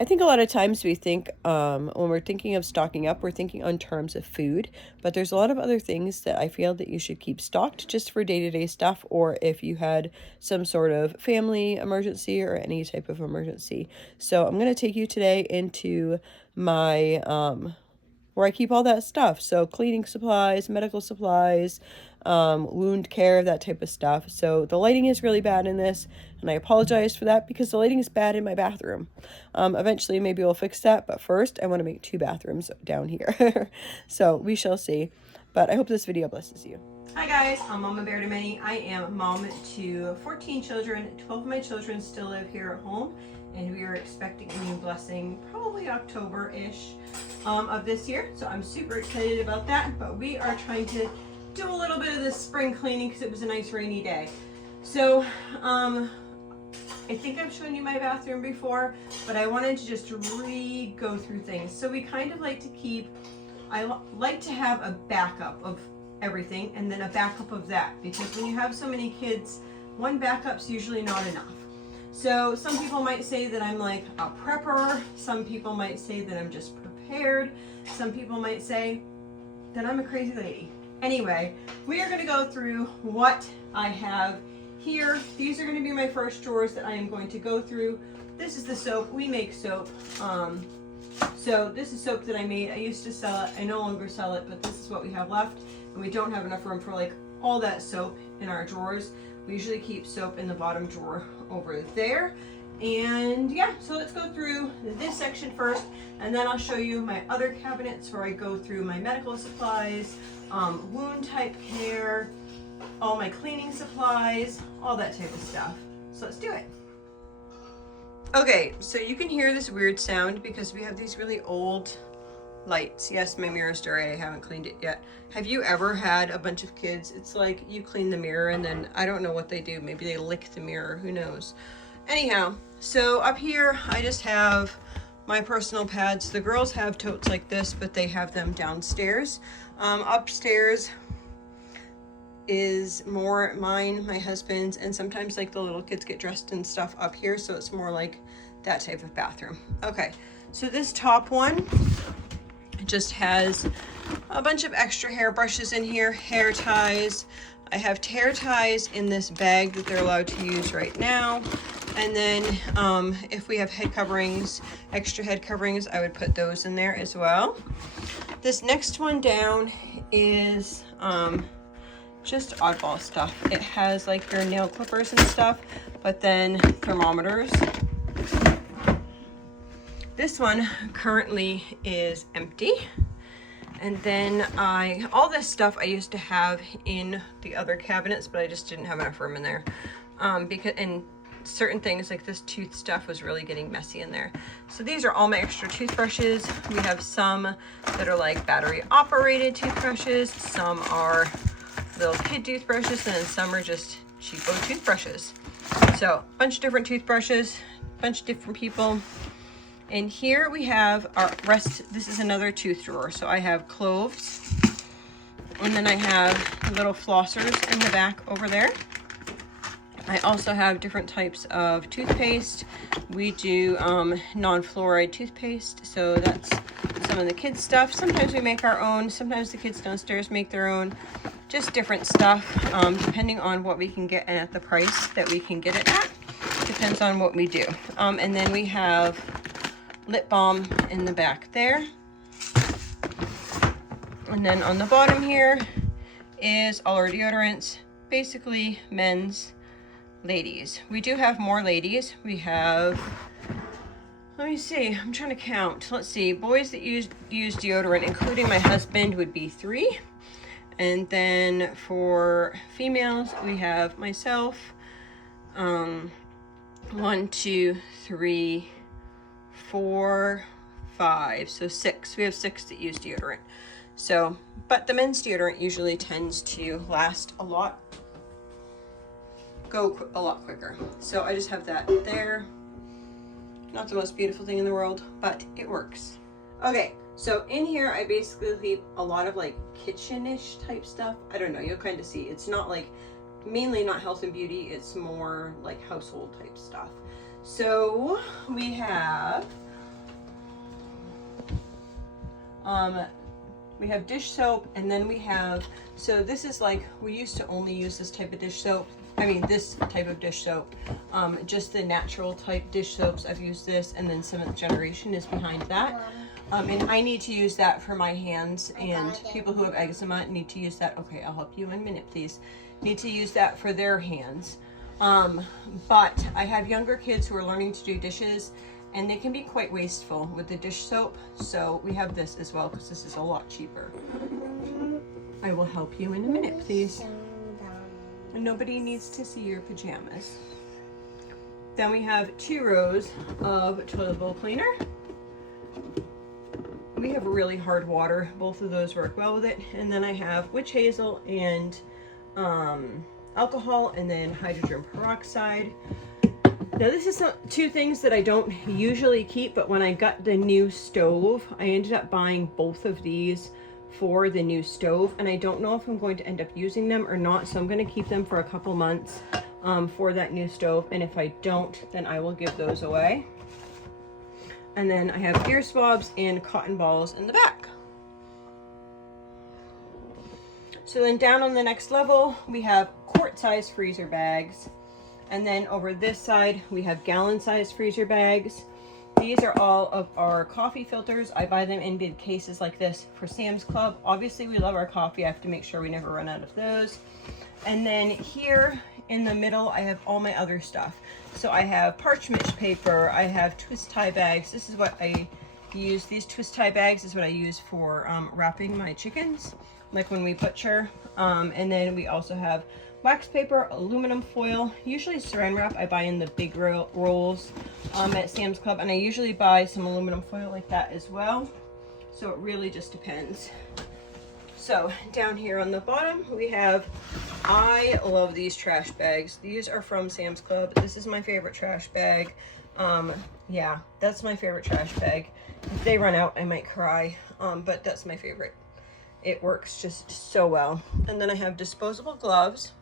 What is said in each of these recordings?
I think a lot of times we think when we're thinking of stocking up, we're thinking on terms of food, but there's a lot of other things that I feel that you should keep stocked just for day-to-day stuff, or if you had some sort of family emergency or any type of emergency. So I'm going to take you today into my where I keep all that stuff. So cleaning supplies, medical supplies, wound care, that type of stuff. So the lighting is really bad in this, and I apologize for that because the lighting is bad in my bathroom. Eventually maybe we'll fix that, but first I want to make 2 bathrooms down here. So we shall see, but I hope this video blesses you. Hi guys, I'm Mama Bear to Many. I am mom to 14 children. 12 of my children still live here at home, and we are expecting a new blessing probably October-ish of this year. So I'm super excited about that, but we are trying to do a little bit of this spring cleaning because it was a nice rainy day. So I think I've shown you my bathroom before, but I wanted to just go through things. So we kind of like to keep, I like to have a backup of everything and then a backup of that, because when you have so many kids, one backup's usually not enough. So some people might say that I'm like a prepper, some people might say that I'm just prepared, some people might say that I'm a crazy lady. Anyway, we are going to go through what I have here. These are going to be my first drawers that I am going to go through. This is the soap. We make soap. So this is soap that I made. I used to sell it. I no longer sell it, but this is what we have left. And we don't have enough room for like all that soap in our drawers. We usually keep soap in the bottom drawer over there. And yeah, so let's go through this section first, and then I'll show you my other cabinets where I go through my medical supplies, wound type care, all my cleaning supplies, all that type of stuff. So let's do it. Okay, so you can hear this weird sound because we have these really old lights. Yes, my mirror's dirty. I haven't cleaned it yet. Have you ever had a bunch of kids? It's like you clean the mirror and then I don't know what they do. Maybe they lick the mirror. Who knows? Anyhow, so up here I just have my personal pads. The girls have totes like this, but they have them downstairs. Upstairs is more mine, my husband's, and sometimes like the little kids get dressed and stuff up here, so it's more like that type of bathroom. Okay, so this top one just has a bunch of extra hair brushes in here, hair ties. I have hair ties in this bag that they're allowed to use right now. And then if we have head coverings, extra head coverings, I would put those in there as well. This next one down is just oddball stuff. It has like your nail clippers and stuff, but then thermometers. This one currently is empty. And then all this stuff I used to have in the other cabinets, but I just didn't have enough room in there. And certain things like this tooth stuff was really getting messy in there. So these are all my extra toothbrushes. We have some that are like battery operated toothbrushes. Some are little kid toothbrushes, and then some are just cheapo toothbrushes. So a bunch of different toothbrushes, a bunch of different people. And here we have our rest. This is another tooth drawer. So I have cloves, and then I have little flossers in the back over there. I also have different types of toothpaste. We do non-fluoride toothpaste, so that's some of the kids' stuff. Sometimes we make our own. Sometimes the kids downstairs make their own. Just different stuff, depending on what we can get and at the price that we can get it at. Depends on what we do. And then we have lip balm in the back there. And then on the bottom here is all our deodorants, basically men's, ladies. We do have more ladies. We have, let me see, I'm trying to count. Let's see, boys that use deodorant, including my husband, would be 3. And then for females, we have myself, 1, 2, 3, 4, 5, so 6. We have 6 that use deodorant. So, but the men's deodorant usually tends to last a lot, go a lot quicker. So I just have that there. Not the most beautiful thing in the world, but it works. Okay, so in here I basically leave a lot of like kitchen-ish type stuff. I don't know, you'll kind of see. It's not like, mainly not health and beauty, it's more like household type stuff. So we have We have dish soap, and then we have, so this is like, we used to only use this type of dish soap. I mean, this type of dish soap, just the natural type dish soaps. I've used this, and then 7th generation is behind that. And I need to use that for my hands, and people who have eczema need to use that. Okay, I'll help you in a minute, please. Need to use that for their hands. But I have younger kids who are learning to do dishes, and they can be quite wasteful with the dish soap. So we have this as well, because this is a lot cheaper. I will help you in a minute, please. Nobody needs to see your pajamas. Then we have 2 rows of toilet bowl cleaner. We have really hard water. Both of those work well with it. And then I have witch hazel and alcohol, and then hydrogen peroxide. Now this is 2 things that I don't usually keep, but when I got the new stove, I ended up buying both of these for the new stove, and I don't know if I'm going to end up using them or not, so I'm going to keep them for a couple months for that new stove, and if I don't, then I will give those away. And then I have ear swabs and cotton balls in the back. So then down on the next level, we have quart-sized freezer bags. And then over this side, we have gallon-sized freezer bags. These are all of our coffee filters. I buy them in big cases like this for Sam's Club. Obviously, we love our coffee. I have to make sure we never run out of those. And then here in the middle, I have all my other stuff. So I have parchment paper. I have twist tie bags. This is what I use. These twist tie bags is what I use for wrapping my chickens, like when we butcher. And then we also have wax paper, aluminum foil, usually saran wrap. I buy in the big rolls at Sam's Club, and I usually buy some aluminum foil like that as well. So it really just depends. So down here on the bottom, we have, I love these trash bags. These are from Sam's Club. This is my favorite trash bag. Yeah, that's my favorite trash bag. If they run out, I might cry, but that's my favorite. It works just so well. And then I have disposable gloves.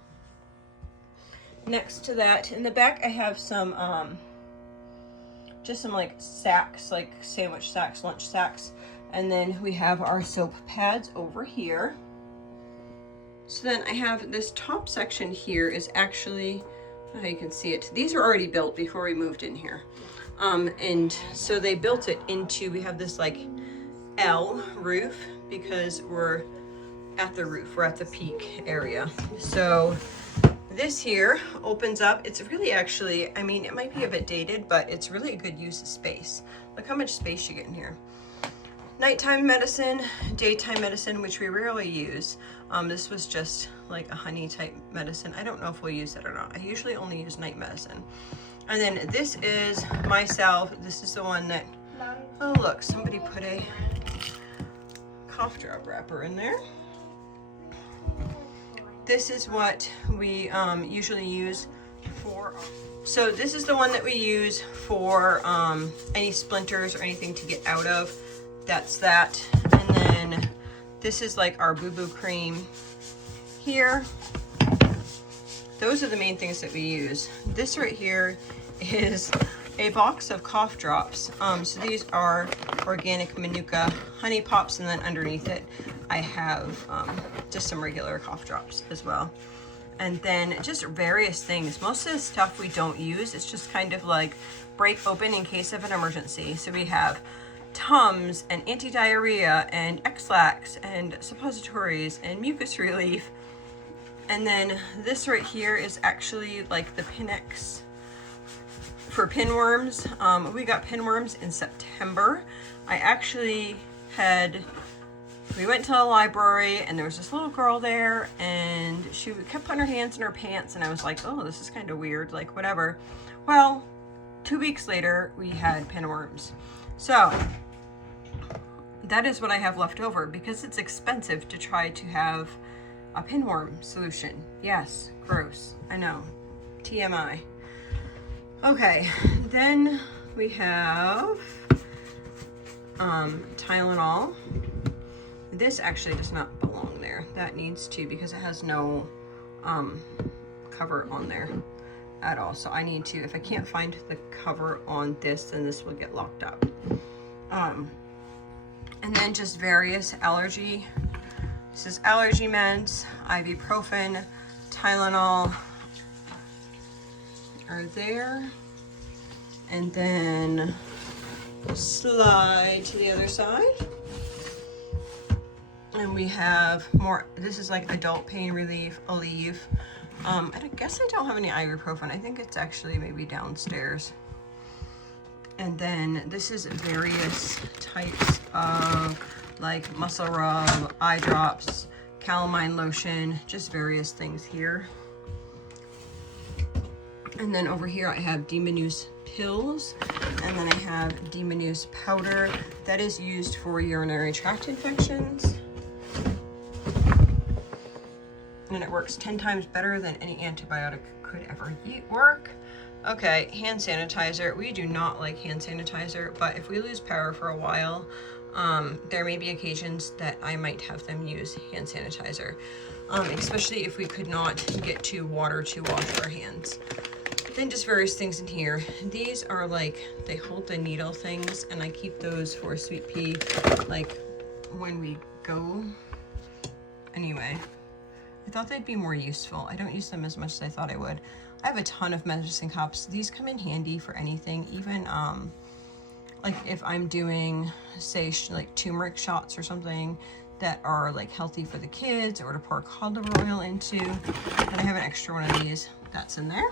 Next to that, in the back, I have some, just some like sacks, like sandwich sacks, lunch sacks. And then we have our soap pads over here. So then I have this top section here is actually, how you can see it. These were already built before we moved in here. And so they built it into, we have this like L roof because we're at the roof, we're at the peak area. So this here opens up. It's really actually, I mean, it might be a bit dated, but it's really a good use of space. Look how much space you get in here. Nighttime medicine, daytime medicine, which we rarely use. This was just like a honey type medicine. I don't know if we'll use it or not. I usually only use night medicine. And then this is my salve. This is the one that, oh look, somebody put a cough drop wrapper in there. This is what we usually use for, so this is the one that we use for any splinters or anything to get out of. That's that. And then this is like our boo-boo cream here. Those are the main things that we use. This right here is a box of cough drops. So these are organic Manuka honey pops, and then underneath it I have just some regular cough drops as well. And then just various things. Most of the stuff we don't use. It's just kind of like break open in case of an emergency. So we have Tums and anti-diarrhea and X-Lax and suppositories and mucus relief. And then this right here is actually like the Pinex for pinworms. We got pinworms in September. I actually we went to the library and there was this little girl there and she kept putting her hands in her pants and I was like, oh, this is kind of weird, like whatever. Well, 2 weeks later we had pinworms. So that is what I have left over because it's expensive to try to have a pinworm solution. Yes, gross, I know, TMI. Okay, then we have Tylenol. This actually does not belong there. That needs to, because it has no cover on there at all. So I need to, if I can't find the cover on this, then this will get locked up. And then just various allergy. This is allergy meds, ibuprofen, Tylenol are there. And then slide to the other side. And we have more, this is like adult pain relief, Aleve. I guess I don't have any ibuprofen. I think it's actually maybe downstairs. And then this is various types of like muscle rub, eye drops, calamine lotion, just various things here. And then over here I have Demonuse pills, and then I have Demonuse powder that is used for urinary tract infections. And it works 10 times better than any antibiotic could ever work. Okay, hand sanitizer. We do not like hand sanitizer, but if we lose power for a while, there may be occasions that I might have them use hand sanitizer, especially if we could not get to water to wash our hands. Then just various things in here. These are like, they hold the needle things, and I keep those for Sweet Pea, like when we go. Anyway, I thought they'd be more useful. I don't use them as much as I thought I would. I have a ton of medicine cups. These come in handy for anything, even like if I'm doing, say, like turmeric shots or something that are like healthy for the kids, or to pour cod liver oil into. And I have an extra one of these that's in there.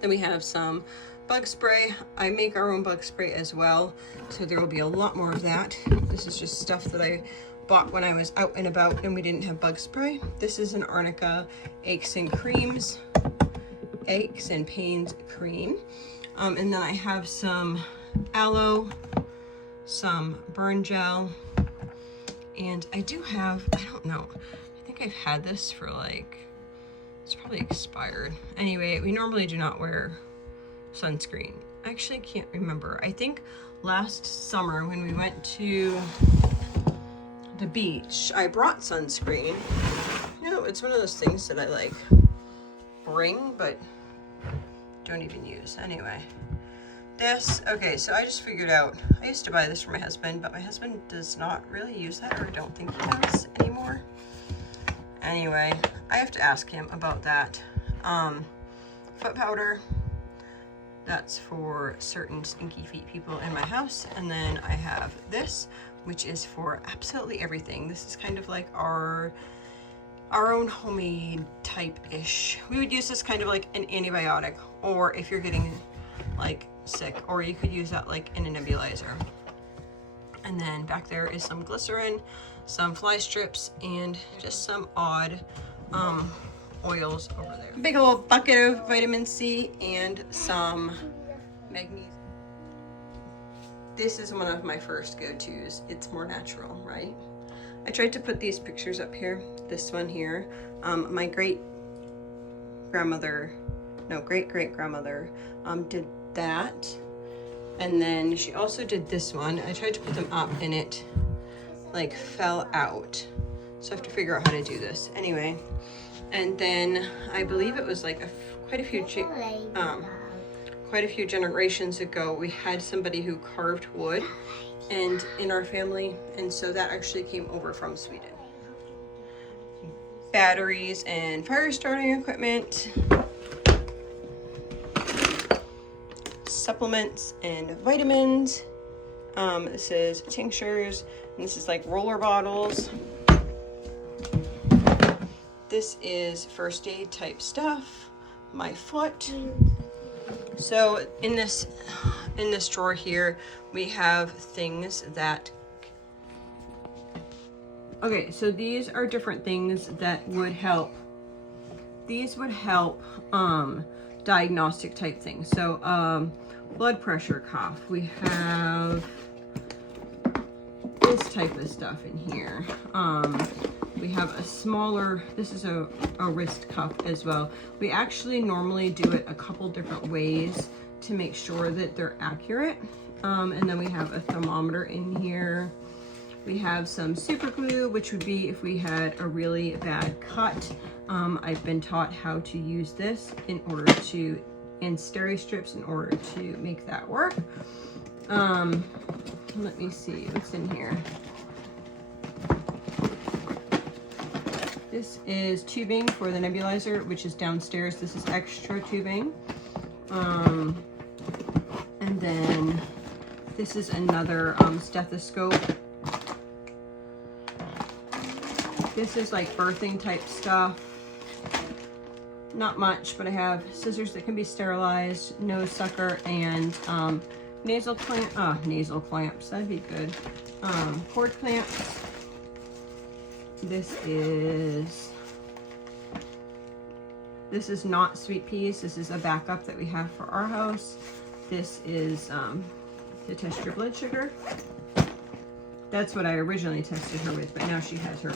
Then we have some bug spray. I make our own bug spray as well, so there will be a lot more of that. This is just stuff that I bought when I was out and about and we didn't have bug spray. This is an Arnica Aches and Pains cream. And then I have some aloe, some burn gel, and I do have, I don't know, I think I've had this for like, it's probably expired. Anyway, we normally do not wear sunscreen. I actually can't remember. I think last summer when we went to the beach, I brought sunscreen. You know, it's one of those things that I like bring but don't even use. Anyway, this, okay, so I just figured out, I used to buy this for my husband, but my husband does not really use that, or I don't think he does anymore. Anyway, I have to ask him about that. Foot powder, that's for certain stinky feet people in my house. And then I have this, which is for absolutely everything. This is kind of like our own homemade type-ish. We would use this kind of like an antibiotic, or if you're getting like sick, or you could use that like in a nebulizer. And then back there is some glycerin, some fly strips, and just some odd oils over there. Big old bucket of vitamin C and some magnesium. This is one of my first go-tos. It's more natural, right? I tried to put these pictures up here. This one here, my great-grandmother did that, and then she also did this one. I tried to put them up and it like fell out, so I have to figure out how to do this. Anyway, and then I believe it was like quite a few generations ago, we had somebody who carved wood and in our family, and so that actually came over from Sweden. Batteries and fire starting equipment, supplements and vitamins. This is tinctures, and this is like roller bottles. This is first aid type stuff. My foot. So in this drawer here, we have things that, okay, so these are different things that would help. These would help diagnostic type things. So blood pressure cuff. We have this type of stuff in here. We have a smaller, this is a wrist cuff as well. We actually normally do it a couple different ways to make sure that they're accurate. And then we have a thermometer in here. We have some super glue, which would be if we had a really bad cut. I've been taught how to use this in order to, and steri strips in order to make that work. let me see what's in here. This is tubing for the nebulizer, which is downstairs. This is extra tubing. And then this is another stethoscope. This is like birthing type stuff. Not much, but I have scissors that can be sterilized, nose sucker, and nasal clamps, that'd be good. Cord clamps. This is not sweet peas. This is a backup that we have for our house. This is to test your blood sugar. That's what I originally tested her with, but now she has her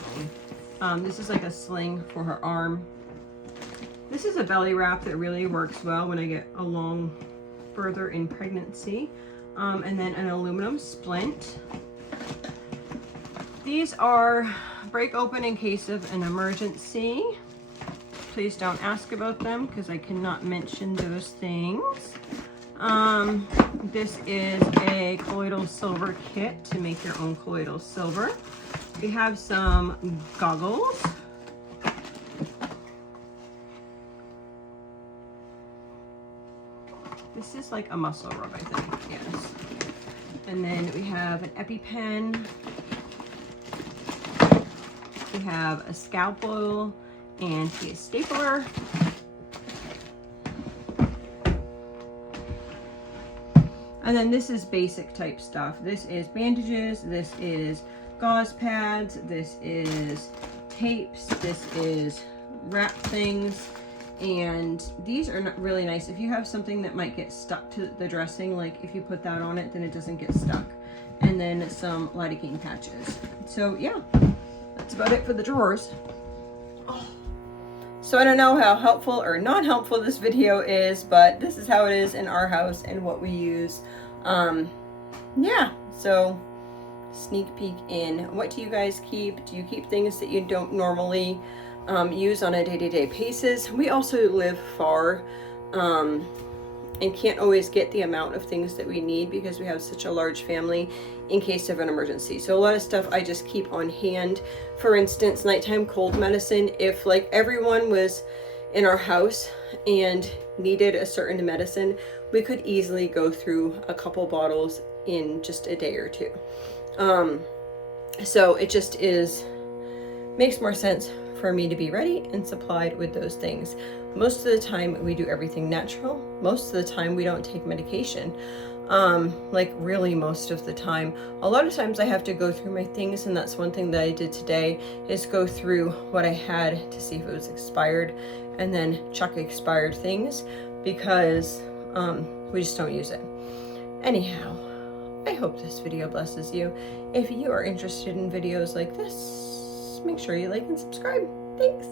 own. This is like a sling for her arm. This is a belly wrap that really works well when I get along further in pregnancy. And then an aluminum splint. These are break open in case of an emergency. Please don't ask about them because I cannot mention those things. This is a colloidal silver kit to make your own colloidal silver. We have some goggles. This is like a muscle rub, I think, yes. And then we have an EpiPen. We have a scalpel and a stapler. And then this is basic type stuff. This is bandages, this is gauze pads, this is tapes, this is wrap things. And these are not really nice. If you have something that might get stuck to the dressing, like if you put that on it, then it doesn't get stuck. And then some lidocaine patches. So yeah, that's about it for the drawers. So I don't know how helpful or not helpful this video is, but this is how it is in our house and what we use. Yeah, so sneak peek in. What do you guys keep? Do you keep things that you don't normally use on a day-to-day basis? We also live far and can't always get the amount of things that we need because we have such a large family in case of an emergency. So a lot of stuff I just keep on hand. For instance, nighttime cold medicine. If like everyone was in our house and needed a certain medicine, we could easily go through a couple bottles in just a day or two. So it just makes more sense for me to be ready and supplied with those things. Most of the time we do everything natural. Most of the time we don't take medication. Like really most of the time. A lot of times I have to go through my things, and that's one thing that I did today, is go through what I had to see if it was expired and then chuck expired things because we just don't use it. Anyhow, I hope this video blesses you. If you are interested in videos like this, make sure you like and subscribe. Thanks.